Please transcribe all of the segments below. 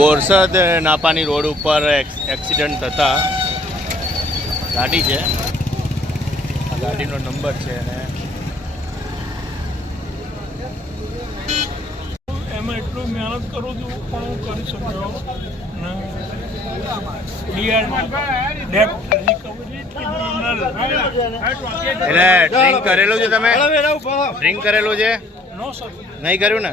બોરસદ નાપાની રોડ ઉપર ex- accident થતા ગાડી છે. આ ગાડીનો નંબર છે અને એમાં એટલું મહેનત કરું છું પણ હું કરી શક્યો એટલે ડ્રિંક કરેલું છે તમે? ડ્રિંક કરેલું છે? નહીં કર્યું ને?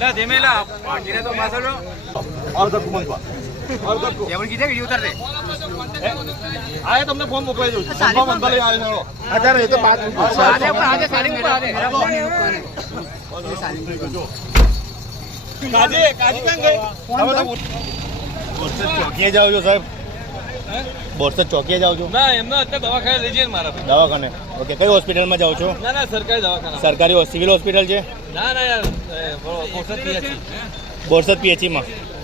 ના સર નો સર ઘેર બે છોકરા Jesus, yes, Jesus. Okay. અર્ધ કુમંતવા આયા તમને ફોન મોકલાઈ દઉં છું. ફોન અંદર લઈ આવ્યો અત્યારે એ તો બાદ કાજે કાજે ક્યાં ગઈ? બોરસદ ચોકીએ જાવ છો સાહેબ. બોરસદ ચોકીએ જાવ છો? ના એમને અત્યારે દવાખાને લઈ જઈએ મારા દવાખાને. ઓકે કઈ હોસ્પિટલમાં જાઓ છો? ના ના સરકારી દવાખાના સરકારી સિવિલ હોસ્પિટલ છે? ના ના યાર. બોલો, કોસત બોરસદ